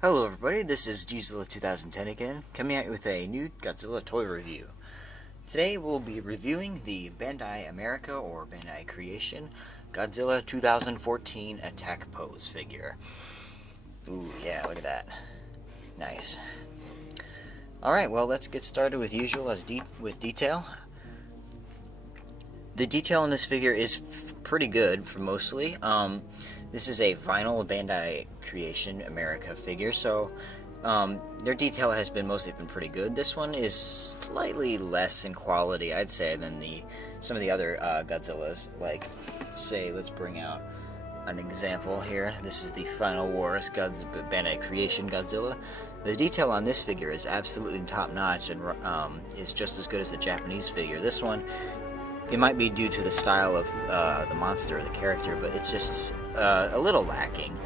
Hello everybody, this is Godzilla 2010 again, coming at you with a new Godzilla toy review. Today we'll be reviewing the Bandai America or Bandai Creation Godzilla 2014 Attack Pose figure. Ooh, yeah, look at that. Nice. Alright, well let's get started with usual with detail. The detail in this figure is pretty good for mostly. This is a vinyl Bandai Creation America figure, so their detail has mostly been pretty good. This one is slightly less in quality, I'd say, than some of the other Godzillas. Like, say, let's bring out an example here. This is the Final Wars Bandai Creation Godzilla. The detail on this figure is absolutely top-notch and is just as good as the Japanese figure. This one, it might be due to the style of the monster or the character, but it's just a little lacking.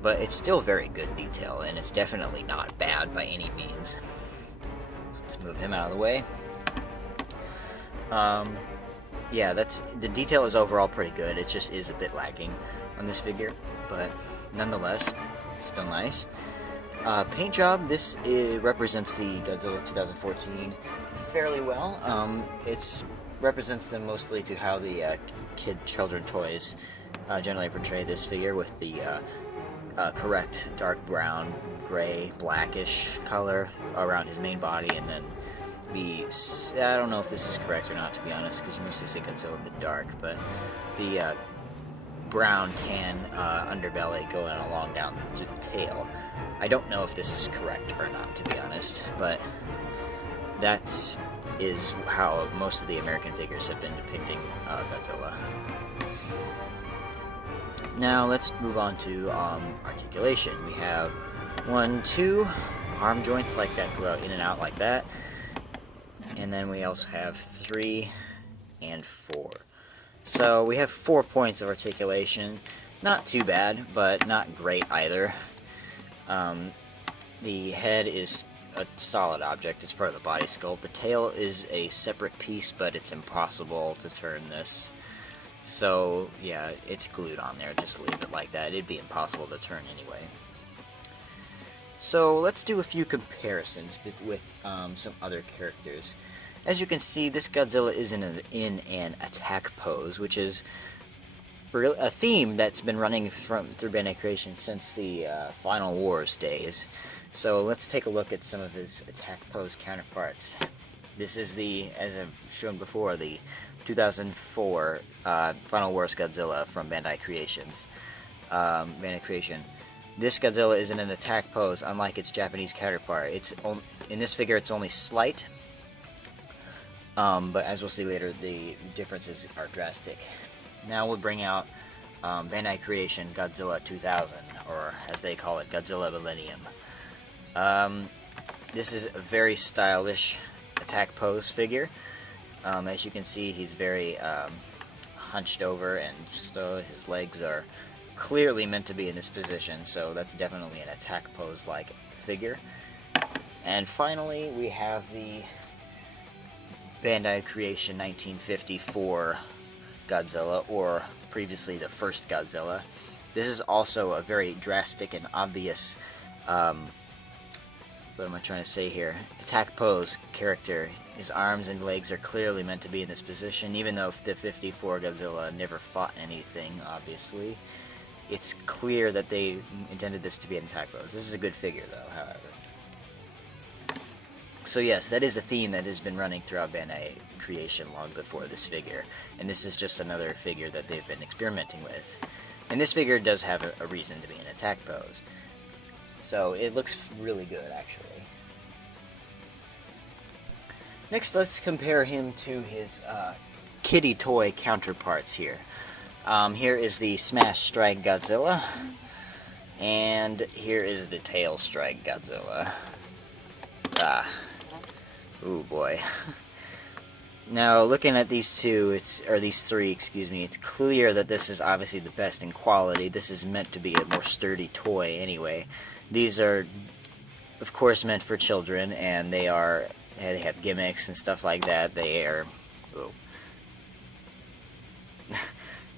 But it's still very good detail, and it's definitely not bad by any means. So let's move him out of the way. Yeah, the detail is overall pretty good. It just is a bit lacking on this figure, but nonetheless, still nice. Paint job, this represents the Godzilla 2014 fairly well. It's represents them mostly to how the children toys generally portray this figure, with the correct dark brown, gray, blackish color around his main body, and then I don't know if this is correct or not, to be honest, because you mostly see Godzilla in the dark, but the brown tan underbelly going along down through the tail. I don't know if this is correct or not, to be honest, but that is how most of the American figures have been depicting Godzilla. Now let's move on to articulation. We have 1, 2 arm joints like that go out in and out like that, and then we also have 3 and 4. So we have 4 points of articulation. Not too bad, but not great either. The head is a solid object. It's part of the body sculpt. The tail is a separate piece, but it's impossible to turn this. So yeah, it's glued on there. Just leave it like that. It'd be impossible to turn anyway. So let's do a few comparisons with some other characters. As you can see, this Godzilla is in an attack pose, which is a theme that's been running through Bandai Creation since the Final Wars days. So let's take a look at some of his attack pose counterparts. This is as I've shown before, the 2004 Final Wars Godzilla from Bandai Creation. This Godzilla is in an attack pose, unlike its Japanese counterpart. In this figure, it's only slight, but as we'll see later, the differences are drastic. Now we'll bring out Bandai Creation Godzilla 2000, or as they call it, Godzilla Millennium. This is a very stylish attack pose figure. As you can see, he's very hunched over, and so his legs are clearly meant to be in this position, so that's definitely an attack pose-like figure. And finally, we have the Bandai Creation 1954 Godzilla, or previously the first Godzilla. This is also a very drastic and obvious what am I trying to say here? Attack pose character. His arms and legs are clearly meant to be in this position, even though the 54 Godzilla never fought anything, obviously. It's clear that they intended this to be an attack pose. This is a good figure, though, however. So yes, that is a theme that has been running throughout Bandai Creation long before this figure, and this is just another figure that they've been experimenting with. And this figure does have a reason to be an attack pose. So it looks really good, actually. Next, let's compare him to his kitty toy counterparts here. Here is the Smash Strike Godzilla, and here is the Tail Strike Godzilla. Ooh boy. Now, looking at these three, excuse me, it's clear that this is obviously the best in quality. This is meant to be a more sturdy toy anyway. These are, of course, meant for children, and they have gimmicks and stuff like that. They are,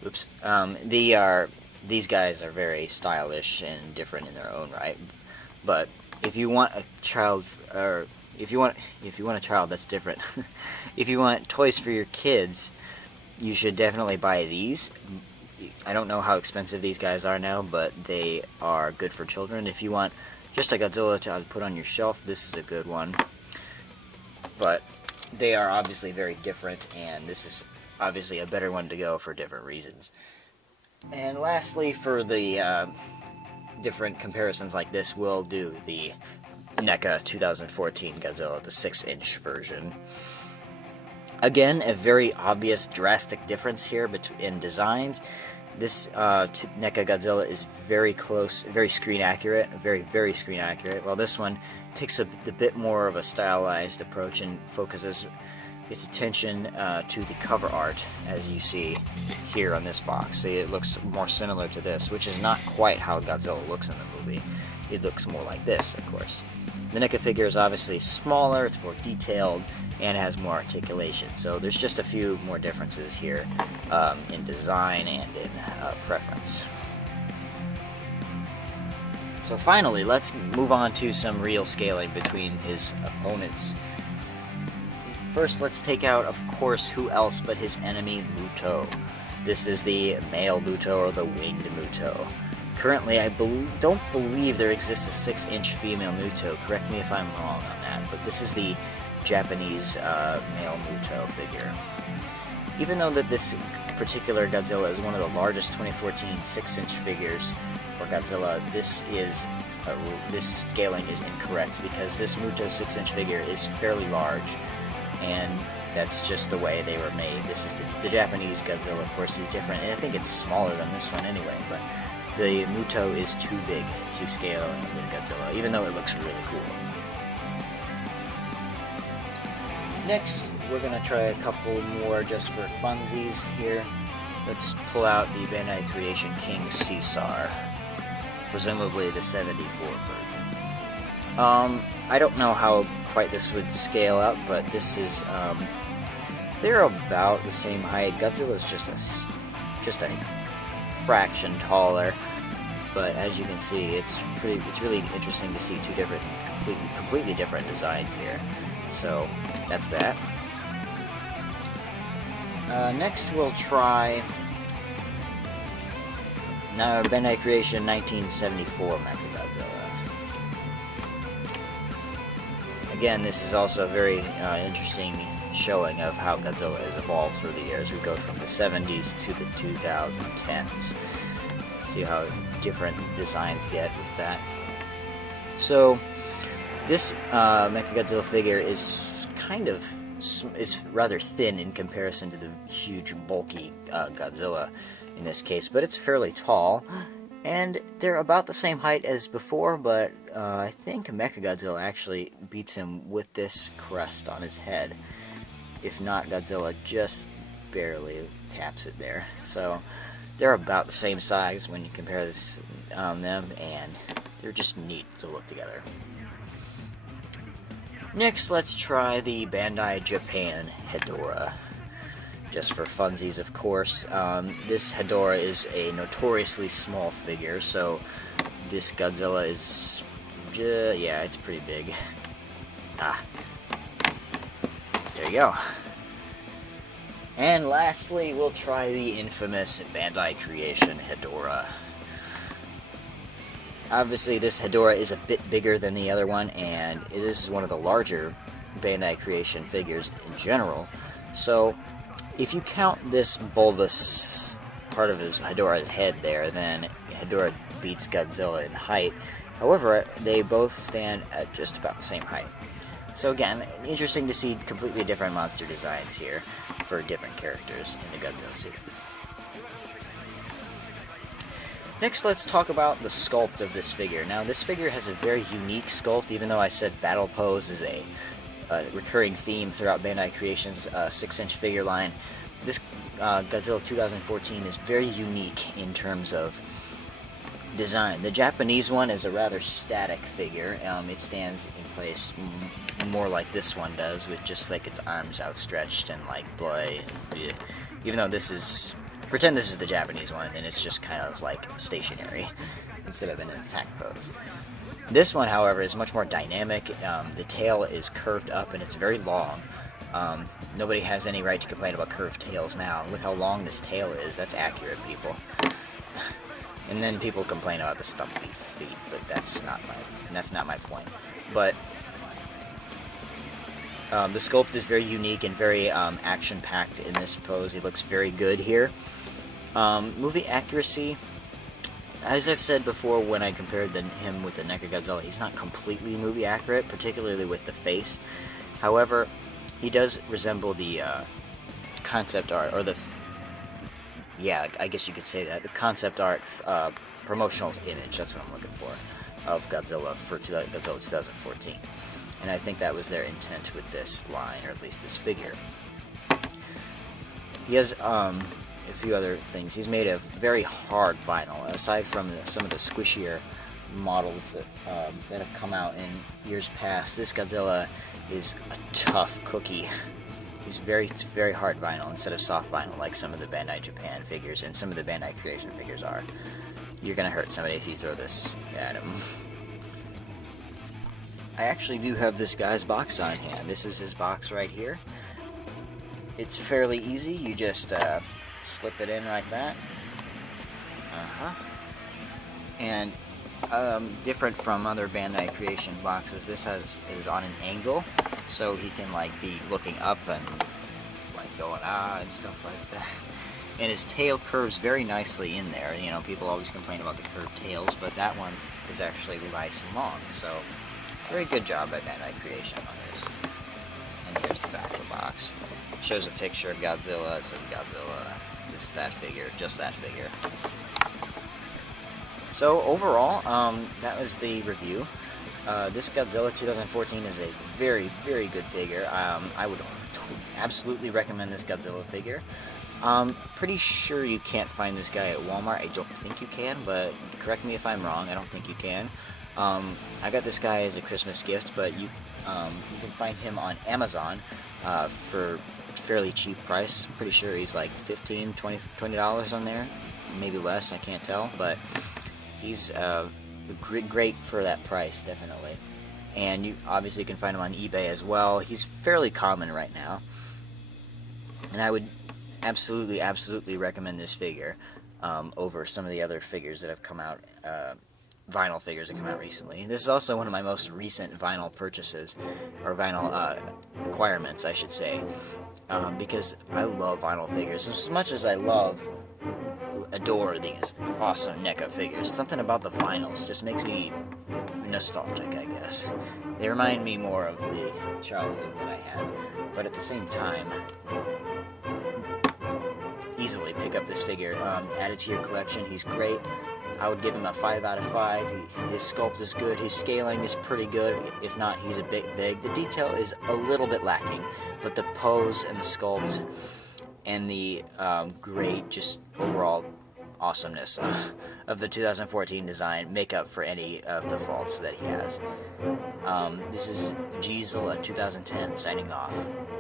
oops, these guys are very stylish and different in their own right. But if you want a child, or if you want a child, that's different. If you want toys for your kids, you should definitely buy these. I don't know how expensive these guys are now, but they are good for children. If you want just a Godzilla to put on your shelf, this is a good one. But they are obviously very different, and this is obviously a better one to go for different reasons. And lastly, for the different comparisons like this, we'll do the NECA 2014 Godzilla, the 6-inch version. Again, a very obvious drastic difference here in designs. This NECA Godzilla is very close, very screen accurate, very screen accurate, while this one takes a bit more of a stylized approach and focuses its attention to the cover art, as you see here on this box. See, it looks more similar to this, which is not quite how Godzilla looks in the movie. It looks more like this, of course. The NECA figure is obviously smaller, it's more detailed, and has more articulation. So there's just a few more differences here in design and in preference. So finally, let's move on to some real scaling between his opponents. First, let's take out, of course, who else but his enemy, Muto. This is the male Muto, or the winged Muto. Currently, I don't believe there exists a 6-inch female Muto. Correct me if I'm wrong on that, but this is the Japanese male Muto figure. Even though that this particular Godzilla is one of the largest 2014 6-inch figures for Godzilla, this scaling is incorrect, because this Muto 6-inch figure is fairly large, and that's just the way they were made. This is the Japanese Godzilla, of course, is different, and I think it's smaller than this one anyway, but the Muto is too big to scale with Godzilla, even though it looks really cool. Next, we're going to try a couple more just for funsies here. Let's pull out the Bandai Creation King Caesar, presumably the 74 version. I don't know how quite this would scale up, but this is, they're about the same height. Godzilla's just a fraction taller, but as you can see, it's really interesting to see two different, completely different designs here. So that's that. Next, we'll try now Bandai Creation 1974 Mechagodzilla. Again, this is also a very interesting showing of how Godzilla has evolved through the years. We go from the 70s to the 2010s. See how different designs get with that. So this Mechagodzilla figure is is rather thin in comparison to the huge, bulky Godzilla in this case, but it's fairly tall, and they're about the same height as before, but I think Mechagodzilla actually beats him with this crest on his head. If not, Godzilla just barely taps it there. So they're about the same size when you compare them, and they're just neat to look together. Next, let's try the Bandai Japan Hedorah. Just for funsies, of course. This Hedorah is a notoriously small figure, so this Godzilla is, yeah, it's pretty big. There you go. And lastly, we'll try the infamous Bandai Creation Hedorah. Obviously, this Hedorah is a bit bigger than the other one, and this is one of the larger Bandai Creation figures in general. So, if you count this bulbous part of his Hedorah's head there, then Hedorah beats Godzilla in height. However, they both stand at just about the same height. So again, interesting to see completely different monster designs here for different characters in the Godzilla series. Next, let's talk about the sculpt of this figure. Now, this figure has a very unique sculpt, even though I said battle pose is a recurring theme throughout Bandai Creation's 6-inch figure line. This Godzilla 2014 is very unique in terms of design. The Japanese one is a rather static figure. It stands in place more like this one does, with just like its arms outstretched and like blood. Even though this is, pretend this is the Japanese one, and it's just kind of like stationary instead of in an attack pose. This one, however, is much more dynamic. The tail is curved up and it's very long. Nobody has any right to complain about curved tails now. Look how long this tail is. That's accurate, people. And then people complain about the stumpy feet, but that's not my point. But the sculpt is very unique and very action-packed in this pose. He looks very good here. Movie accuracy, as I've said before when I compared him with the Godzilla, he's not completely movie accurate, particularly with the face. However, he does resemble the concept art, or yeah, I guess you could say that, the concept art promotional image, that's what I'm looking for, of Godzilla for Godzilla 2014. And I think that was their intent with this line, or at least this figure. He has a few other things. He's made of very hard vinyl. Aside from some of the squishier models that have come out in years past, this Godzilla is a tough cookie. He's very hard vinyl instead of soft vinyl like some of the Bandai Japan figures and some of the Bandai Creation figures are. You're gonna hurt somebody if you throw this at him. I actually do have this guy's box on hand. This is his box right here. It's fairly easy. You just slip it in like that. And different from other Bandai Creation boxes, this is on an angle, so he can like be looking up and like going and stuff like that. And his tail curves very nicely in there. You know, people always complain about the curved tails, but that one is actually nice and long. So very good job by Bandai Creation on this. And here's the back of the box. Shows a picture of Godzilla. It says Godzilla. It's that figure, just that figure. So overall, that was the review. This Godzilla 2014 is a very good figure. I would absolutely recommend this Godzilla figure. Pretty sure you can't find this guy at Walmart. I don't think you can, but correct me if I'm wrong. I don't think you can. I got this guy as a Christmas gift, but you can find him on Amazon for a fairly cheap price. I'm pretty sure he's like $20 on there, maybe less. I can't tell, but he's great for that price, definitely. And you obviously can find him on eBay as well. He's fairly common right now, and I would absolutely recommend this figure over some of the other figures that have come out, vinyl figures that come out recently. This is also one of my most recent vinyl purchases, or vinyl acquirements, I should say, because I love vinyl figures as much as I adore these awesome NECA figures. Something about the vinyls just makes me nostalgic, I guess. They remind me more of the childhood that I had, but at the same time, easily pick up this figure. Add it to your collection. He's great. I would give him a 5 out of 5. His sculpt is good. His scaling is pretty good. If not, he's a bit big. The detail is a little bit lacking, but the pose and the sculpt and the great, just overall awesomeness of the 2014 design make up for any of the faults that he has. This is Godzilla 2010 signing off.